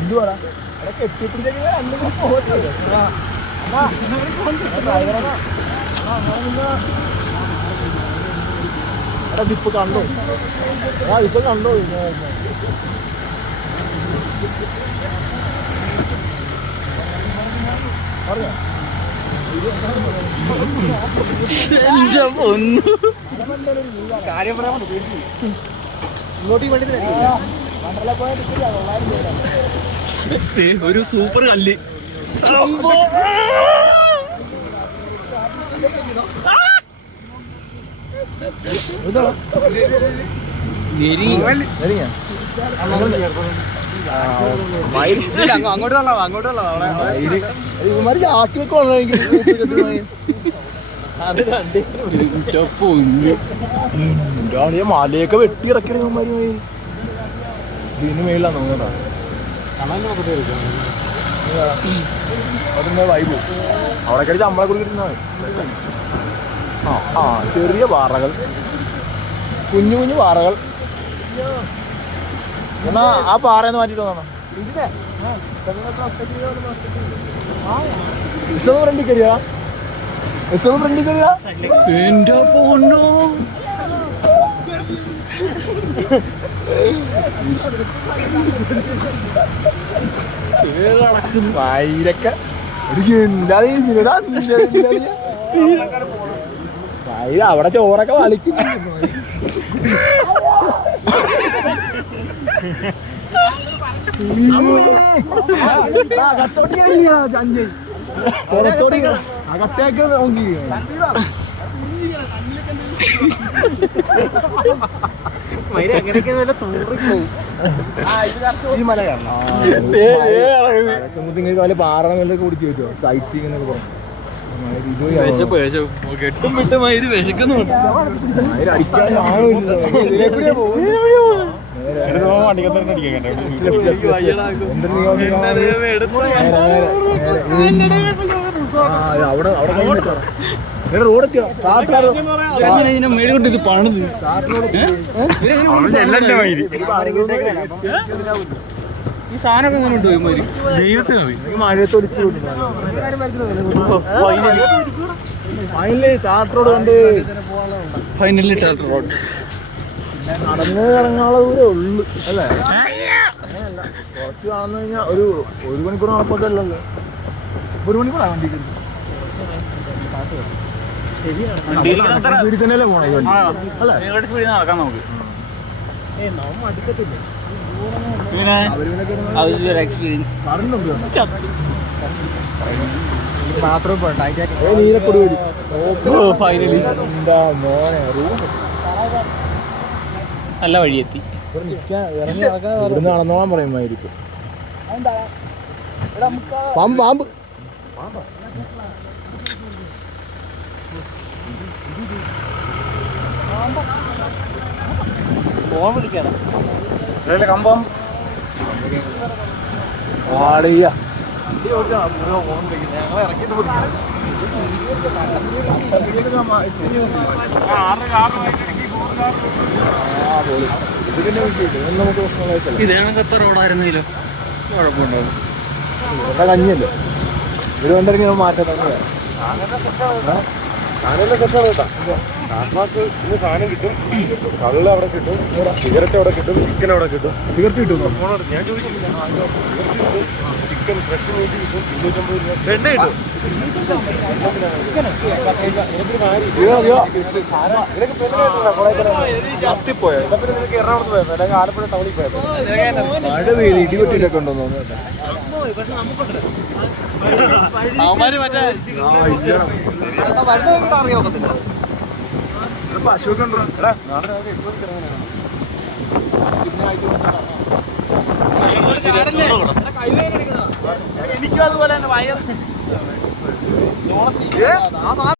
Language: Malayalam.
എന്തുവാടാ കെട്ടിപ്പിടിച്ചേക്ക് ഇപ്പൊ കണ്ടോ ഇപ്പൊ കണ്ടോ പറഞ്ഞോ കാര്യം പറയാൻ ഇങ്ങോട്ട് വേണ്ടി ഒരു സൂപ്പർ കല്ല് മലയൊക്കെ വെട്ടി ഇറക്കണ ഇതിന് മേളിലാണ് നോക്കട്ടാ അതിന്റെ വൈബ് അവിടെ കഴിച്ച് നമ്മളെ കുറിച്ചിരുന്ന ആ ചെറിയ പാറകൾ കുഞ്ഞു കുഞ്ഞു പാറകൾ എന്നാ ആ പാറയെന്ന് മാറ്റിട്ട് വന്നോ ഫ്രണ്ടിൽ കയറിയാ ഫ്രണ്ടിൽ കയറിയാ എന്റെ പോണോ വൈരൊക്കെ എന്താ വൈര അവിടെ ചോറൊക്കെ വലിക്കുന്നു അകത്തേക്ക് നോക്കി പാറകളൊക്കെ കുടിച്ചു പറ്റുമോ സൈറ്റ് സീങ് എന്നൊക്കെ പറഞ്ഞു മേടിക്കൊണ്ട് ഇത് പണിത് ഈ സാധനമൊക്കെ എങ്ങനെ ഉണ്ട് ജീവിതത്തിന് മഴയത്തൊലിച്ചു ഫൈനലി ടാർ റോഡ് കണ്ട് ഫൈനലി ടാർ റോഡ് നടന്ന് ഇറങ്ങാനുള്ള ദൂരേ ഉള്ളു അല്ലേ അങ്ങനെയല്ല കുറച്ച് കാണുന്നു കഴിഞ്ഞാൽ ഒരു മണിക്കൂർ നടപ്പൊക്കെ അല്ലല്ലോ 1 മണിക്കൂറാണ് വണ്ടിക്ക് തന്നെയല്ലേ പോണേ നടക്കാം നമുക്ക് എക്സ്പീരിയൻസ് നീലക്കൊടി വരും ഫൈനലി എന്താ മോനെ നല്ല വഴിയെത്തി ഇവിടുന്ന് നടന്നോളാൻ പറയുമായിരിക്കും പാമ്പ് കമ്പം ആടിയ ഇതാണ് ഖത്തർ റോഡായിരുന്നല്ലോ കുഴപ്പമുണ്ടാവും കഞ്ഞിയല്ലോ ഇവര് കണ്ടിറങ്ങി മാറ്റം ഇന്ന് സാധനം കിട്ടും, കള്ള് അവിടെ കിട്ടും, സിഗരറ്റ് അവിടെ കിട്ടും, ചിക്കൻ അവിടെ കിട്ടും. സിഗരറ്റ് കിട്ടും ഞാൻ ചോദിച്ചില്ല. ചിക്കൻ ഫ്രഷ് മീറ്റ് കിട്ടും, 250 രൂപ. എണ്ണ കിട്ടും. കത്തിപ്പോയോ പിന്നെ നിനക്ക് എറണാകുളത്ത് പോയത് അല്ലെങ്കിൽ ആലപ്പുഴ ടൗണിൽ പോയത്? മഴ പെയ്ത് ഇടിവെട്ടിട്ടൊക്കെ ഉണ്ടോ തോന്നുന്നു. പശുവൊക്കെ ഉണ്ടോ? എനിക്കും അതുപോലെ തന്നെ വയർ